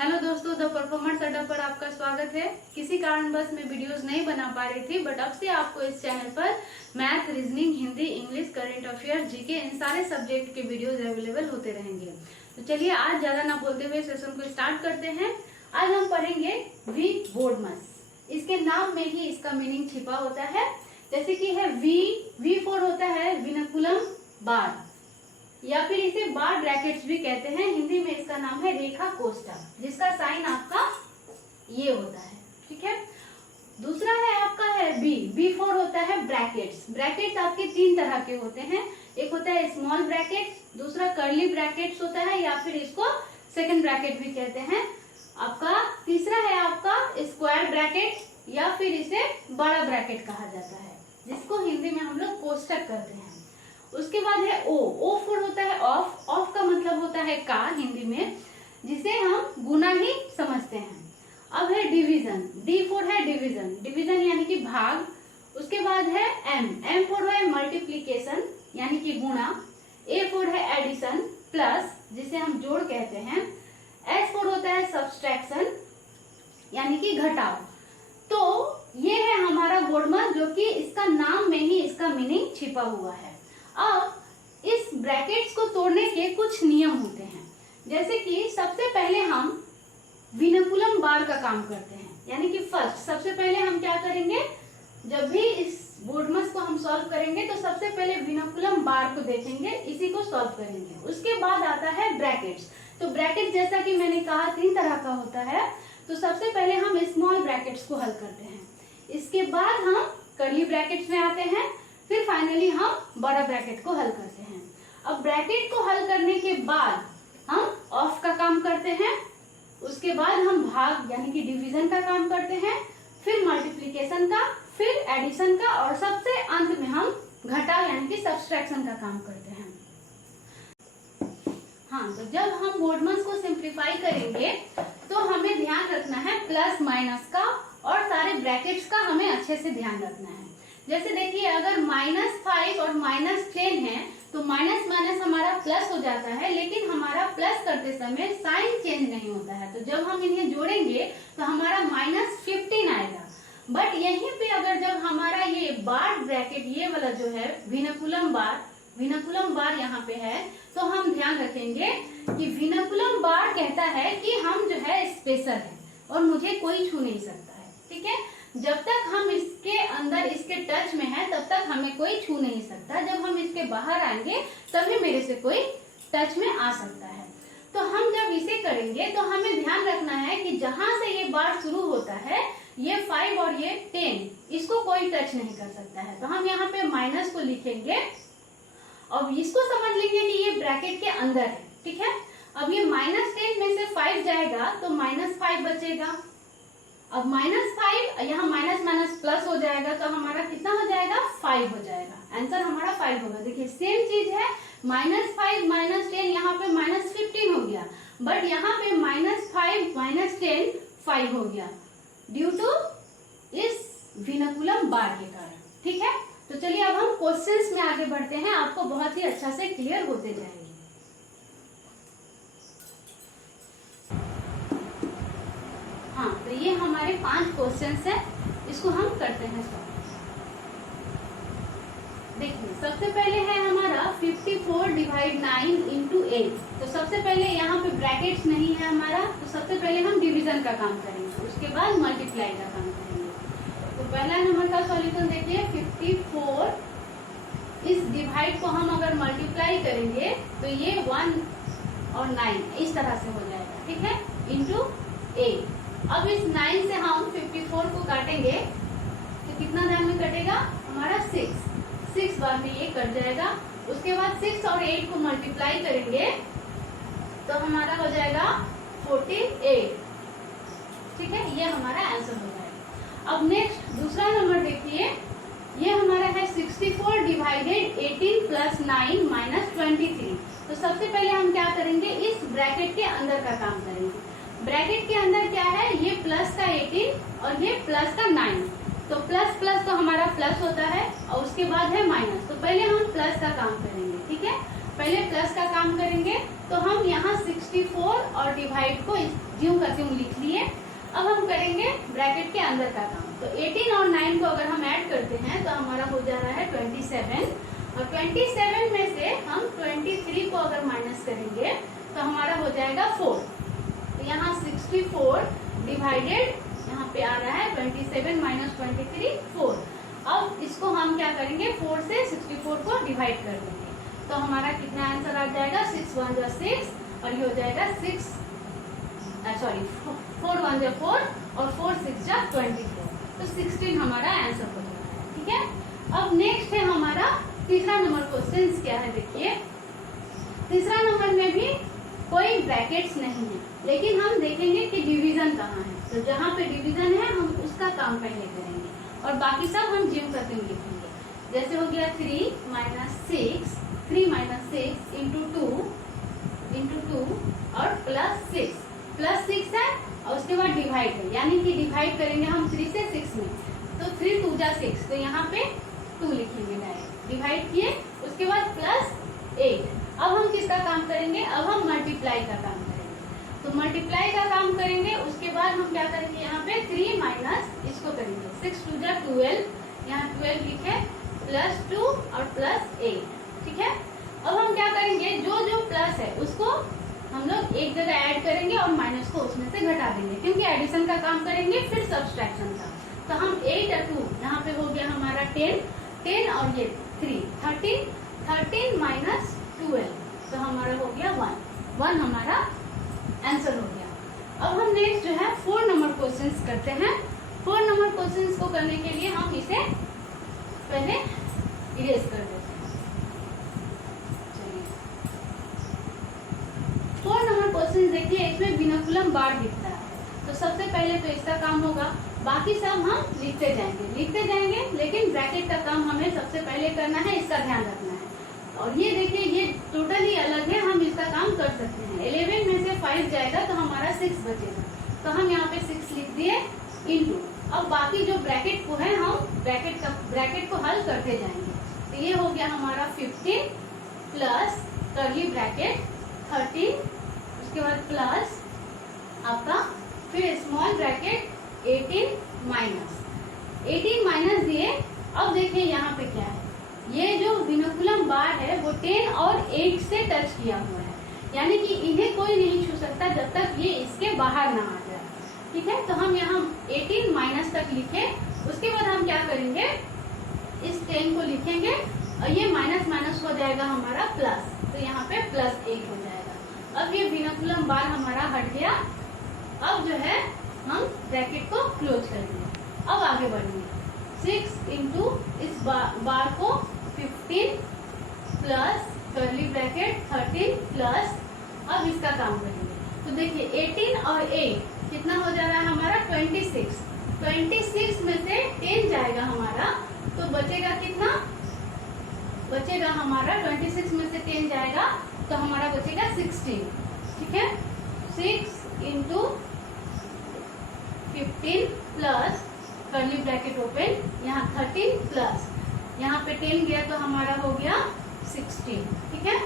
Hello दोस्तों, the performance अड्डा पर आपका स्वागत है। किसी कारणवश मैं वीडियोस नहीं बना पा रही थी, बट अब से आपको इस चैनल पर math, reasoning, Hindi, English, current affair, GK इन सारे सब्जेक्ट के वीडियोस अवेलेबल होते रहेंगे। तो चलिए आज ज्यादा ना बोलते हुए सेशन को स्टार्ट करते हैं। आज हम पढ़ेंगे वी बोर्डमस। इसके नाम में ही इसका मीनिंग छिपा होता है। जैसे कि है वी फॉर होता है विनकुलम बार, या फिर इसे बार ब्रैकेट्स भी कहते हैं। हिंदी में इसका नाम है रेखा कोष्ठक, जिसका साइन आपका ये होता है। ठीक है। दूसरा है आपका है बी फॉर होता है ब्रैकेट्स। ब्रैकेट्स आपके तीन तरह के होते हैं। एक होता है स्मॉल ब्रैकेट्स, दूसरा कर्ली ब्रैकेट्स होता है, या फिर इसको सेकंड ब्रैकेट भी कहते हैं। आपका तीसरा है आपका स्क्वायर ब्रैकेट, या फिर इसे बड़ा ब्रैकेट कहा जाता है, जिसको हिंदी में हम लोग कोष्ठक कहते हैं। उसके बाद है ओ फॉर होता है ऑफ। ऑफ का मतलब होता है का हिंदी में, जिसे हम गुना ही समझते हैं। अब है डिवीजन। डी फॉर है डिवीजन। डिवीजन यानी कि भाग। उसके बाद है एम फॉर है मल्टीप्लीकेशन यानी कि गुणा। ए फॉर है एडिशन प्लस, जिसे हम जोड़ कहते हैं। एस फॉर होता है सब्सट्रैक्शन यानी कि घटाव। तो ये है हमारा बोर्डमस, जो कि इसका नाम में ही इसका मीनिंग छिपा हुआ है। अब इस ब्रैकेट्स को तोड़ने के कुछ नियम होते हैं। जैसे कि सबसे पहले हम विनकुलम बार का काम करते हैं, यानी कि फर्स्ट सबसे पहले हम क्या करेंगे, जब भी इस बोर्डमस को हम सॉल्व करेंगे तो सबसे पहले विनकुलम बार को देखेंगे, इसी को सॉल्व करेंगे। उसके बाद आता है ब्रैकेट्स। तो ब्रैकेट जैसा कि मैंने कहा तीन तरह का होता है। तो सबसे पहले हम स्मॉल ब्रैकेट्स को हल करते हैं, इसके बाद हम कर्ली ब्रैकेट्स में आते हैं, फिर फाइनली हम बड़ा ब्रैकेट को हल करते हैं। अब ब्रैकेट को हल करने के बाद हम ऑफ का काम करते हैं, उसके बाद हम भाग यानी कि डिवीजन का काम करते हैं, फिर मल्टीप्लिकेशन का, फिर एडिशन का, और सबसे अंत में हम घटाव यानी कि सब्सट्रैक्शन का काम करते हैं। हाँ, तो जब हम बोर्डमस को सिंप्लीफाई करेंगे तो हमें ध्यान रखना है प्लस माइनस का, और सारे ब्रैकेट्स का हमें अच्छे से ध्यान रखना है। जैसे देखिए, अगर -5 और -10 है तो माइनस माइनस हमारा प्लस हो जाता है, लेकिन हमारा प्लस करते समय साइन चेंज नहीं होता है। तो जब हम इन्हें जोड़ेंगे तो हमारा -15 आएगा। बट यहीं पे अगर जब हमारा ये बार ब्रैकेट, ये वाला जो है विनकुलम बार यहाँ पे है, तो हम ध्यान रखेंगे कि विनकुलम बार कहता है कि हम जो है स्पेशल है और मुझे कोई छू नहीं सकता है। ठीक है। जब तक हम इसके अंदर इसके टच में है तब तक हमें कोई छू नहीं सकता। जब हम इसके बाहर आएंगे तभी मेरे से कोई टच में आ सकता है। तो हम जब इसे करेंगे तो हमें ध्यान रखना है कि जहां से ये बार शुरू होता है, ये 5 और ये 10, इसको कोई टच नहीं कर सकता है। तो हम यहाँ पे माइनस को लिखेंगे, अब इसको समझ लेंगे कि ये ब्रैकेट के अंदर है। ठीक है। अब ये -10 में से 5 जाएगा तो -5 बचेगा। अब -5 यहाँ माइनस माइनस प्लस हो जाएगा, तो हमारा कितना हो जाएगा, 5 हो जाएगा। आंसर हमारा 5 होगा। देखिए सेम चीज है, -5 -10, यहाँ पे -15 हो गया, बट यहाँ पे -5 -10 5 हो गया, ड्यू टू इस विनकुलम बार के कारण। ठीक है। तो चलिए अब हम क्वेश्चंस में आगे बढ़ते हैं, आपको बहुत ही अच्छा से क्लियर होते जाएंगे। हाँ, तो ये हमारे 5 क्वेश्चंस हैं, इसको हम करते हैं सॉल्व। देखिए सबसे पहले है हमारा 54 डिवाइड 9 इंटू 8। तो सबसे पहले यहाँ पे ब्रैकेट्स नहीं है हमारा, तो सबसे पहले हम डिवीजन का काम करेंगे, उसके बाद मल्टीप्लाई का काम करेंगे। तो पहला नंबर का सॉल्यूशन देखिए 54, इस डिवाइड को हम अगर मल्टीप्लाई करेंगे तो ये 1 और 9 इस तरह से हो जाएगा। ठीक है। इंटू 8। अब इस 9 से हम 54 को काटेंगे तो कितना दाम में कटेगा हमारा 6 बार में ये कट जाएगा। उसके बाद 6 और 8 को मल्टीप्लाई करेंगे तो हमारा हो जाएगा 48। ठीक है। ये हमारा आंसर हो जाएगा। अब नेक्स्ट दूसरा नंबर देखिए, ये हमारा है 64 डिवाइडेड 18 प्लस 9 माइनस 23। तो सबसे पहले हम क्या करेंगे, इस ब्रैकेट के अंदर का काम करेंगे। ब्रैकेट के अंदर क्या है, ये प्लस का 18 और ये प्लस का 9। तो प्लस प्लस तो हमारा प्लस होता है, और उसके बाद है माइनस। तो पहले हम प्लस का काम करेंगे। ठीक है। पहले प्लस का काम करेंगे तो हम यहाँ 64 और डिवाइड को ज्यों का त्यों लिख लिए। अब हम करेंगे ब्रैकेट के अंदर का काम। तो 18 और 9 को अगर हम ऐड करते हैं तो हमारा हो जा रहा है 27, और 27 में से हम 23 को अगर माइनस करेंगे तो हमारा हो जाएगा 4। तो यहाँ 64 डिवाइडेड यहाँ पे आ रहा है 27 माइनस 23 4। अब इसको हम क्या करेंगे, 4 से 64 को डिवाइड कर देंगे। तो हमारा कितना आंसर आ जाएगा, 6 1 जा 6 और ये हो जाएगा 4 1 जा 4 और 4 6 जा 24। तो 16 हमारा आंसर हो जाएगा। ठीक है, अब नेक्स्ट है हमारा तीसरा नंबर क्वेश्चन क्या है। देखिए तीसरा नंबर में भी कोई ब्रैकेट्स नहीं है, लेकिन हम देखेंगे कि डिवीजन कहाँ है। तो जहाँ पे डिवीजन है हम उसका काम पहले करेंगे और बाकी सब हम जिम करके लिखेंगे। जैसे हो गया 3 - 6 इंटू 2 और प्लस 6 है और उसके बाद डिवाइड है, यानी कि डिवाइड करेंगे हम 3 से 6 में। तो 3 2 जा 6, तो यहाँ पे 2 लिखेंगे डायरेक्ट। डिवाइड किए, उसके बाद +8। अब हम किसका काम करेंगे, अब हम मल्टीप्लाई का काम करेंगे। तो मल्टीप्लाई का काम करेंगे, उसके बाद हम क्या करेंगे, यहाँ पे 3 माइनस इसको करेंगे 6 2 जा 12, यहाँ 12 लिखे +2 और +8। ठीक है, अब हम क्या करेंगे, जो जो प्लस है उसको हम लोग एक जगह ऐड करेंगे और माइनस को उसमें से घटा देंगे, क्योंकि एडिशन का काम करेंगे फिर सब्सट्रैक्शन का। तो हम 8 और 2 यहाँ पे हो गया हमारा 10 और ये 3 13 माइनस 12, तो हमारा हो गया 1 हमारा आंसर हो गया। अब हम नेक्स्ट जो है 4 नंबर क्वेश्चंस करते हैं। 4 नंबर क्वेश्चंस को करने के लिए हम इसे पहले इरेज कर देते हैं। चलिए 4 नंबर क्वेश्चन देखिए, इसमें विनकुलम बार दिखता है। तो सबसे पहले तो इसका काम होगा, बाकी सब हम लिखते जाएंगे, लेकिन ब्रैकेट का काम हमें सबसे पहले करना है, इसका ध्यान रखना है। और ये देखिए ये टोटली अलग है, हम इसका काम कर सकते हैं। 11 में से 5 जाएगा तो हमारा 6 बचेगा, तो हम यहाँ पे 6 लिख दिए इंटू। अब बाकी जो ब्रैकेट को है हम ब्रैकेट को हल करते जाएंगे। तो ये हो गया हमारा 15 प्लस कर्ली ब्रैकेट 13, उसके बाद प्लस आपका फिर स्मॉल ब्रैकेट 18 माइनस दिए। अब देखिए यहाँ पे क्या है, ये जो विनकुलम बार है वो 10 और 8 से टच किया हुआ है, यानी कि इन्हें कोई नहीं छू सकता जब तक ये इसके बाहर ना आ जाए। ठीक है, तो हम यहाँ 18 माइनस तक लिखे, उसके बाद हम क्या करेंगे, इस 10 को लिखेंगे और ये माइनस हो जाएगा हमारा प्लस, तो यहाँ पे +8 हो जाएगा। अब ये विनकुलम बार हमारा हट गया। अब जो है हम ब्रैकेट को क्लोज कर देंगे। अब आगे बढ़ेंगे, 6 इंटू इस बार को 15 प्लस कर्ली ब्रैकेट 13 प्लस, अब इसका काम करेंगे। तो देखिए 18 और 8 कितना हो जा रहा है हमारा 26 में से 10 जाएगा हमारा, तो बचेगा कितना, बचेगा हमारा 26 में से 10 जाएगा तो हमारा बचेगा 16। ठीक है, 6 into 15 plus curly bracket open, यहाँ 13 प्लस यहाँ पे 10 गया तो हमारा हो गया 16। ठीक है,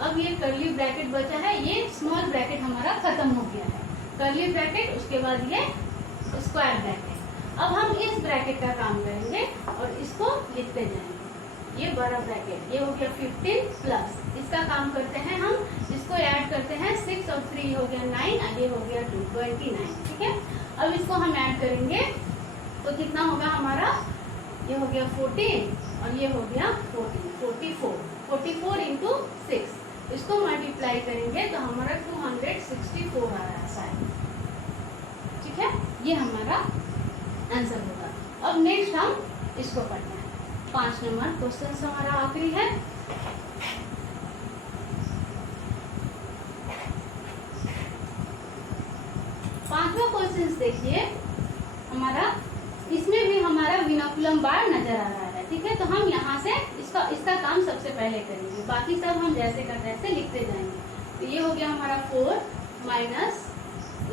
अब ये कर्ली ब्रैकेट बचा है, ये स्मॉल ब्रैकेट हमारा खत्म हो गया है। कर्ली ब्रैकेट, उसके बाद ये स्क्वायर ब्रैकेट। अब हम इस ब्रैकेट का काम करेंगे और इसको लिखते जाएंगे। ये बड़ा ब्रैकेट, ये हो गया 15 प्लस, इसका काम करते हैं हम, इसको ऐड करते हैं 6 और 3 हो गया 9 और ये हो गया 2 29। ठीक है, अब इसको हम ऐड करेंगे तो कितना होगा हमारा, ये हो गया 14 और ये हो गया 44 इंटू 6। इसको मल्टीप्लाई करेंगे तो हमारा 264 आ रहा है शायद। ठीक है, ये हमारा आंसर होगा। अब नेक्स्ट हम इसको पढ़ते हैं। 5 नंबर क्वेश्चन हमारा आखिरी है। पांचवा क्वेश्चन देखिए हमारा, इसमें भी हमारा विनकुलम बार नजर आ रहा है। ठीक है, तो हम यहाँ से इसका काम सबसे पहले करेंगे, बाकी सब हम जैसे का तैसे लिखते जाएंगे। तो ये हो गया हमारा 4 माइनस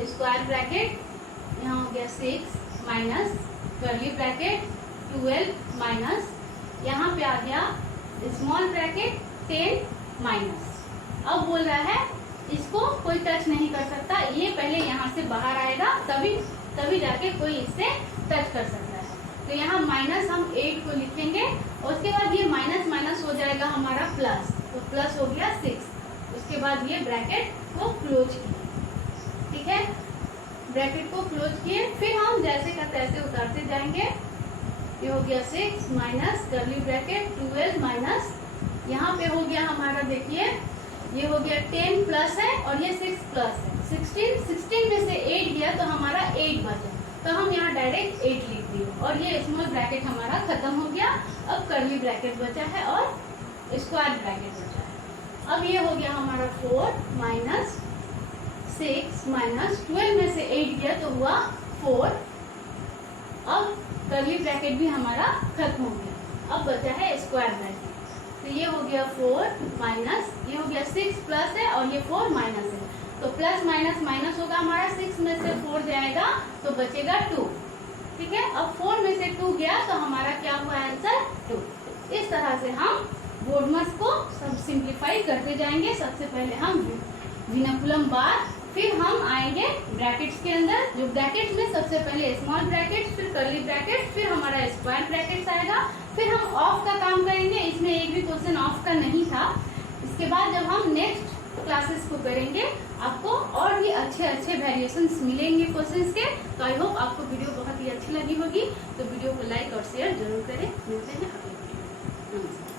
स्क्वायर ब्रैकेट, यहाँ हो गया 6 माइनस कर्ली ब्रैकेट 12 माइनस, यहाँ पे आ गया स्मॉल ब्रैकेट 10 माइनस। अब बोल रहा है इसको कोई टच नहीं कर सकता, ये पहले यहाँ से बाहर आएगा तभी जाके कोई इससे टच कर सकता है। तो यहाँ माइनस हम 8 को लिखेंगे और उसके बाद ये माइनस माइनस हो जाएगा हमारा प्लस, तो प्लस हो गया 6। उसके बाद ये ब्रैकेट को क्लोज किए, ठीक है, ब्रैकेट को क्लोज किए। फिर हम जैसे का तैसे उतारते जाएंगे। ये हो गया 6 माइनस कर्ली ब्रैकेट 12 माइनस, यहाँ पे हो गया हमारा, देखिए ये हो गया 10 प्लस है और ये 6 प्लस है 16 में से 8 गया तो हमारा 8 बचा, तो हम यहाँ डायरेक्ट 8 लिख दिए और ये स्मॉल ब्रैकेट हमारा खत्म हो गया। अब कर्ली ब्रैकेट बचा है और स्क्वायर ब्रैकेट बचा है। अब ये हो गया हमारा 4 माइनस 6 माइनस 12 में से 8 गया तो हुआ 4। अब कर्ली ब्रैकेट भी हमारा खत्म हो गया, अब बचा है स्क्वायर ब्रैकेट। तो ये हो गया 4 माइनस, ये हो गया 6 प्लस है और ये 4 माइनस है, तो प्लस माइनस माइनस होगा हमारा, 6 में से 4 जाएगा तो बचेगा 2, ठीक है। अब 4 में से 2 गया तो हमारा क्या हुआ आंसर 2। इस तरह से हम बोर्डमस को सब सिंप्लीफाई करते जाएंगे। सबसे पहले हम विनकुलम बार, फिर हम आएंगे ब्रैकेट्स के अंदर, जो ब्रैकेट्स में सबसे पहले स्मॉल ब्रैकेट्स, फिर कर्ली ब्रैकेट्स, फिर हमारा स्क्वायर ब्रैकेट्स आएगा। फिर हम ऑफ का काम करेंगे, इसमें एक भी क्वेश्चन ऑफ का नहीं था। इसके बाद जब हम नेक्स्ट क्लासेस को करेंगे आपको और भी अच्छे वेरिएशंस मिलेंगे क्वेश्चंस के। तो आई होप आपको वीडियो बहुत ही अच्छी लगी होगी, तो वीडियो को लाइक और शेयर जरूर करें। मिलते हैं अगले वीडियो में। नमस्कार।